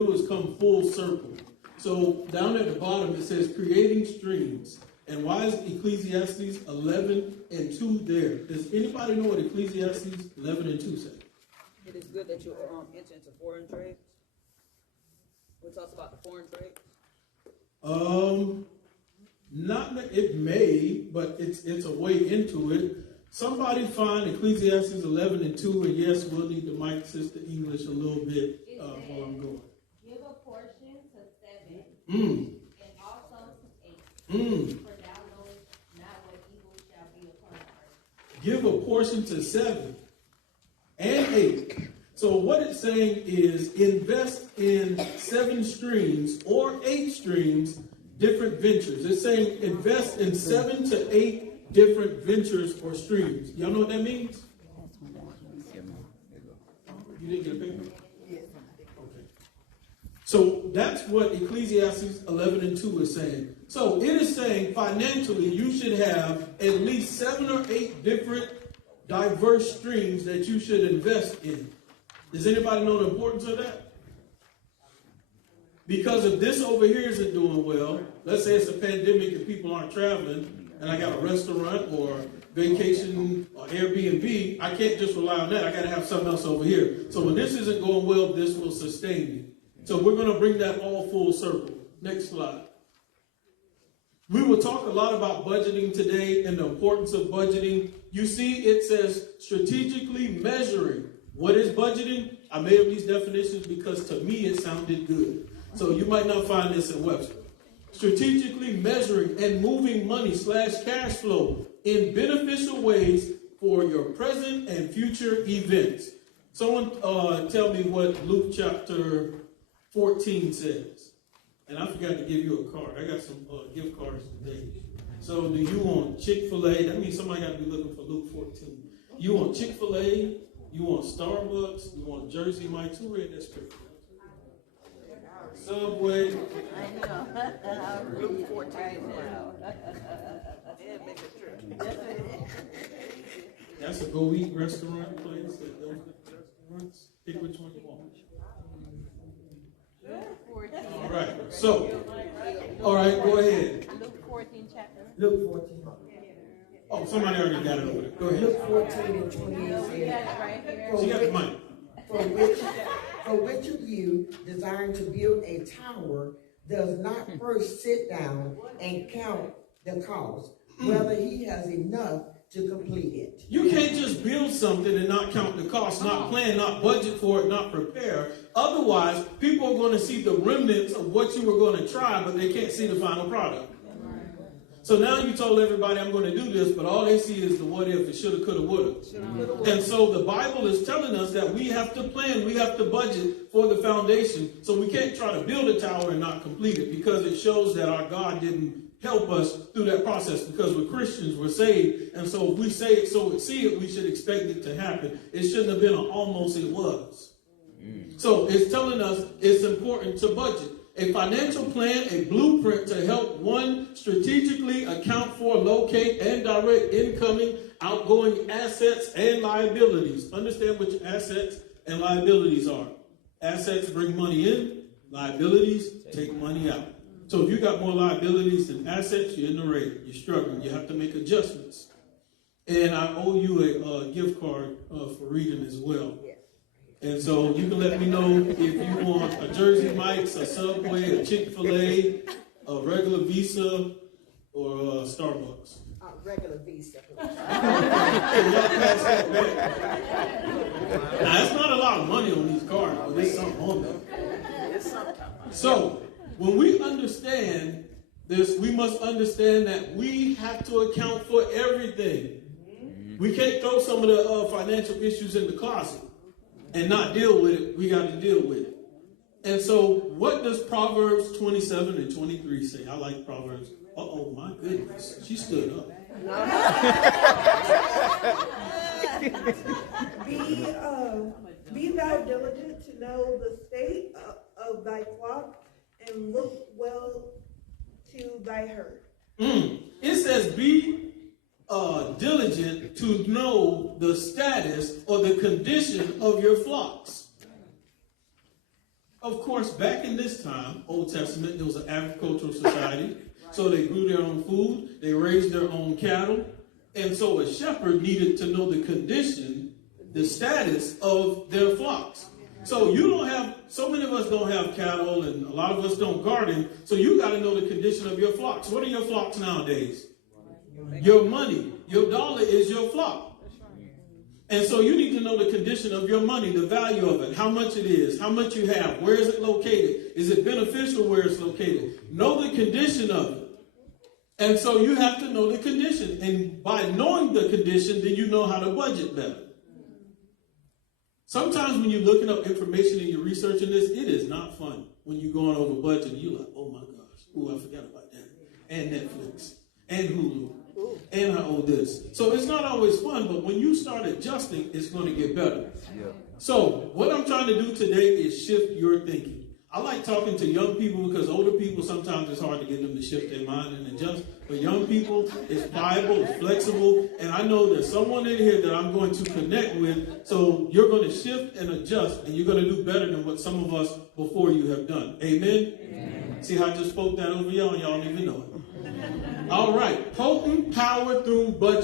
do is come full circle. So down at the bottom it says creating streams. And why is Ecclesiastes 11 and 2 there? Does anybody know what Ecclesiastes 11 and 2 say? It is good that you enter into foreign trade. What talks about the foreign trade? Not it may, but it's a way into it. Somebody find Ecclesiastes 11 and 2, and yes, we'll need to mic Sister English a little bit while I'm going. Give a portion to 7, and also to 8. For thou knowest not what evil shall be upon earth. Give a portion to 7 and 8. So what it's saying is invest in 7 streams or 8 streams, different ventures. It's saying invest in 7 to 8 different ventures or streams. Y'all know what that means? You didn't get a paper? Okay. So that's what Ecclesiastes 11 and 2 is saying. So it is saying financially you should have at least 7 or 8 different diverse streams that you should invest in. Does anybody know the importance of that? Because if this over here isn't doing well, let's say it's a pandemic and people aren't traveling, and I got a restaurant or vacation or Airbnb, I can't just rely on that. I got to have something else over here. So when this isn't going well, this will sustain me. So we're going to bring that all full circle. Next slide. We will talk a lot about budgeting today and the importance of budgeting. You see, it says strategically measuring. What is budgeting? I made up these definitions because to me it sounded good. So you might not find this in Webster. Strategically measuring and moving money / cash flow in beneficial ways for your present and future events. Someone tell me what Luke chapter 14 says. And I forgot to give you a card. I got some gift cards today. So do you want Chick-fil-A? That means somebody got to be looking for Luke 14. You want Chick-fil-A? You want Starbucks? You want Jersey Mike's? Who read that scripture? Subway. I know. Luke 14. That's a go eat restaurant place. Restaurants. Pick which one you want. All right. So, all right, go ahead. Luke 14 chapter. Luke 14. Oh, somebody already got it over there. Go ahead. Luke 14 and 28 got says, it right here. She got the mic. For which of you, desiring to build a tower, does not first sit down and count the cost, whether he has enough to complete it? You can't just build something and not count the cost, not plan, not budget for it, not prepare. Otherwise, people are going to see the remnants of what you were going to try, but they can't see the final product. So now you told everybody I'm going to do this, but all they see is the what if, it shoulda, coulda, woulda. And so the Bible is telling us that we have to plan, we have to budget for the foundation. So we can't try to build a tower and not complete it, because it shows that our God didn't help us through that process, because we're Christians, we're saved. And so if we say it, so we see it, we should expect it to happen. It shouldn't have been an almost, it was. So it's telling us it's important to budget. A financial plan, a blueprint to help one strategically account for, locate, and direct incoming, outgoing assets and liabilities. Understand what your assets and liabilities are. Assets bring money in, liabilities take money out. So if you got more liabilities than assets, you're in the red. You're struggling. You have to make adjustments. And I owe you a gift card for reading as well. And so you can let me know if you want a Jersey Mike's, a Subway, a Chick-fil-A, a regular Visa, or a Starbucks. Regular Visa. Now, that's not a lot of money on these cards, but there's something on them. So, when we understand this, we must understand that we have to account for everything. We can't throw some of the financial issues in the closet and not deal with it. We got to deal with it. And so what does Proverbs 27 and 23 say? I like Proverbs. Uh-oh, my goodness. She stood up. Be thou diligent to know the state of thy flock, and look well to thy herd. It says be diligent to know the status or the condition of your flocks. Of course, back in this time, Old Testament, there was an agricultural society. So they grew their own food, they raised their own cattle. And so a shepherd needed to know the condition, the status of their flocks. So so many of us don't have cattle, and a lot of us don't garden. So you got to know the condition of your flocks. What are your flocks nowadays? Your money, your dollar is your flock. And so you need to know the condition of your money, the value of it, how much it is, how much you have, where is it located, is it beneficial where it's located? Know the condition of it. And so you have to know the condition. And by knowing the condition, then you know how to budget better. Sometimes when you're looking up information and you're researching this, it is not fun. When you're going over budget, you're like, oh my gosh, I forgot about that. And Netflix, and Hulu, and I owe this. So it's not always fun, but when you start adjusting, it's going to get better. Yeah. So what I'm trying to do today is shift your thinking. I like talking to young people because older people, sometimes it's hard to get them to shift their mind and adjust. But young people, it's pliable, it's flexible, and I know there's someone in here that I'm going to connect with, so you're going to shift and adjust, and you're going to do better than what some of us before you have done. Amen? Amen. See how I just spoke that over y'all, and y'all don't even know it. All right, potent power through budget.